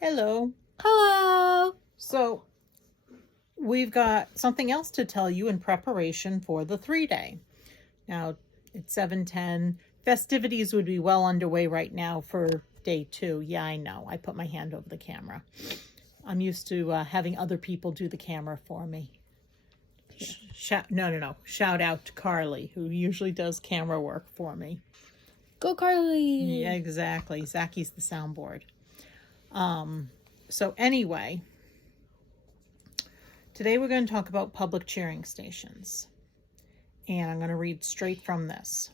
Hello. Hello. So we've got something else to tell you in preparation for the 3-day. Now it's 7:10. Festivities would be well underway right now for day 2. Yeah, I know. I put my hand over the camera. I'm used to having other people do the camera for me. No. Shout out to Carly, who usually does camera work for me. Go Carly. Yeah, exactly. Zacky's the soundboard. So anyway, today we're going to talk about public cheering stations. And I'm going to read straight from this.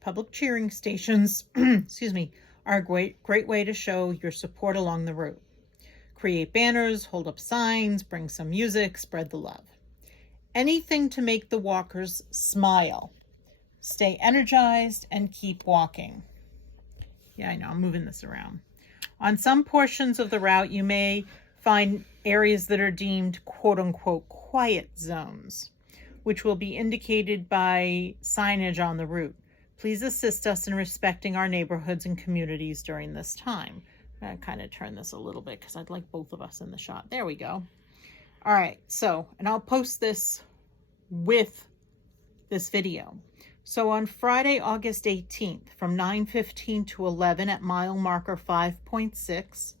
Public cheering stations, excuse me, are a great way to show your support along the route. Create banners, hold up signs, bring some music, spread the love. Anything to make the walkers smile. Stay energized and keep walking. Yeah, I know, I'm moving this around. On some portions of the route, you may find areas that are deemed quote-unquote quiet zones, which will be indicated by signage on the route. Please assist us in respecting our neighborhoods and communities during this time. I'm going to kind of turn this a little bit because I'd like both of us in the shot. There we go. All right, so, and I'll post this with this video. So on Friday, August 18th, from 9:15 to 11 at mile marker 5.6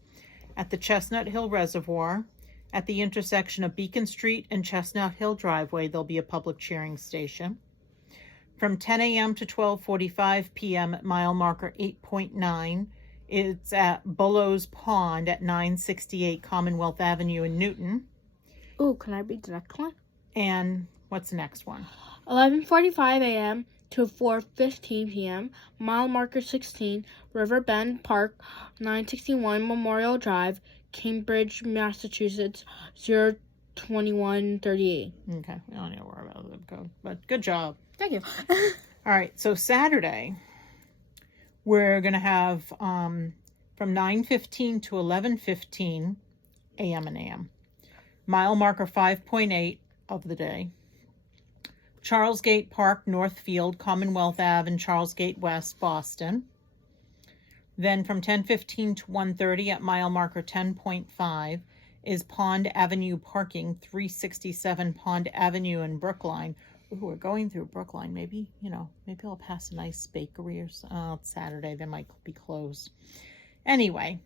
at the Chestnut Hill Reservoir, at the intersection of Beacon Street and Chestnut Hill Driveway, there'll be a public cheering station. From 10 a.m. to 12:45 p.m. at mile marker 8.9, it's at Bullo's Pond at 968 Commonwealth Avenue in Newton. Oh, can I read the next one? And what's the next one? 11:45 a.m. to 4:15 p.m. Mile marker 16, River Bend Park 961 Memorial Drive, Cambridge, Massachusetts 02138. Okay, we don't need to worry about the zip code, but good job. Thank you. All right, so Saturday, we're going to have from 9:15 to 11:15 a.m. and a.m. Mile marker 5.8 of the day. Charlesgate Park, Northfield, Commonwealth Ave, and Charlesgate West, Boston. Then from 10:15 to 1:30 at mile marker 10.5 is Pond Avenue Parking367 Pond AvenueBrookline. Ooh, we're going through Brookline. Maybe I'll pass a nice bakery or something. Oh, it's Saturday. They might be closed. Anyway,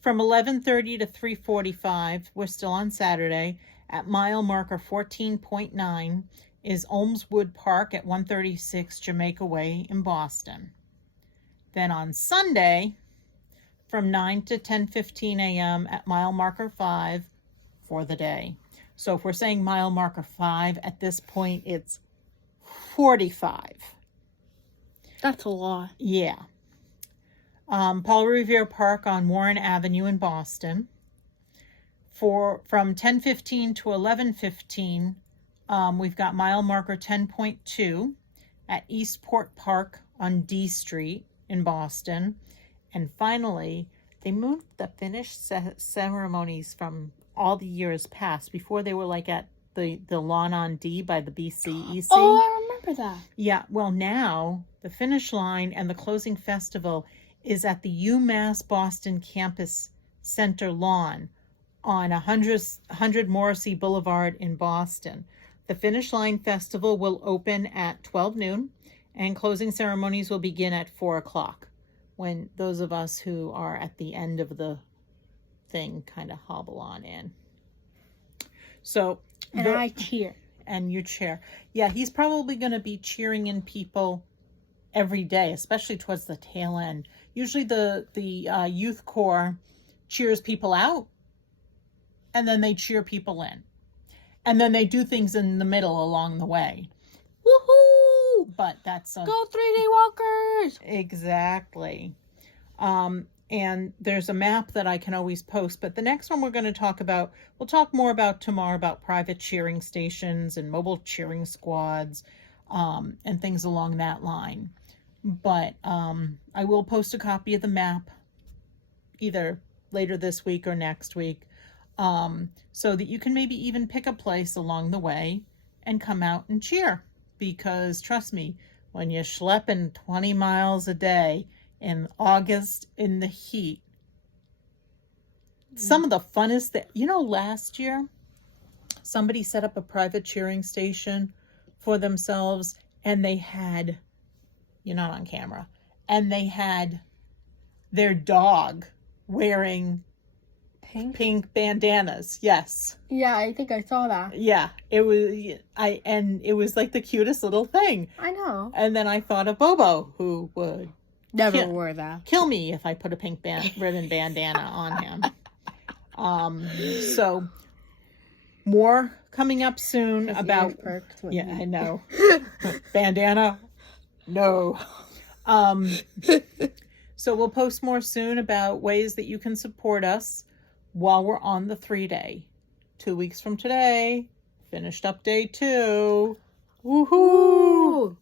from 11:30 to 3:45, we're still on Saturday. At mile marker 14.9 is Olmswood Park at 136 Jamaicaway in Boston. Then on Sunday, from 9 to 10:15 a.m. at mile marker 5 for the day. So if we're saying mile marker 5, at this point it's 45. That's a lot. Yeah. Paul Revere Park on Warren Avenue in Boston. From 10:15 to 11:15, we've got mile marker 10.2 at Eastport Park on D Street in Boston. And finally, they moved the finish ceremonies from all the years past. Before they were like at the lawn on D by the BCEC. Oh, I remember that. Yeah, well now the finish line and the closing festival is at the UMass Boston Campus Center lawn on 100 Morrissey Boulevard in Boston. The Finish Line Festival will open at 12 noon and closing ceremonies will begin at 4 o'clock when those of us who are at the end of the thing kind of hobble on in. So, and I cheer. And you cheer. Yeah, he's probably going to be cheering in people every day, especially towards the tail end. Usually the youth corps cheers people out, and then they cheer people in. And then they do things in the middle along the way. Woohoo! But that's Go 3-day walkers! Exactly. And there's a map that I can always post. But the next one we're going to talk about, we'll talk more about tomorrow about private cheering stations and mobile cheering squads and things along that line. But I will post a copy of the map either later this week or next week. So that you can maybe even pick a place along the way and come out and cheer. Because trust me, when you're schlepping 20 miles a day in August in the heat, some of the funnest that, last year, somebody set up a private cheering station for themselves, and they had, you're not on camera, and they had their dog wearing pink bandanas. Yes. Yeah, I think I saw that. Yeah, it was like the cutest little thing. I know. And then I thought of Bobo, who would Never wore that. kill me if I put a pink ribbon bandana on him. So more coming up soon about yeah, I know. Bandana? No. So we'll post more soon about ways that you can support us while we're on the 3-day. 2 weeks from today, finished up day 2. Woohoo!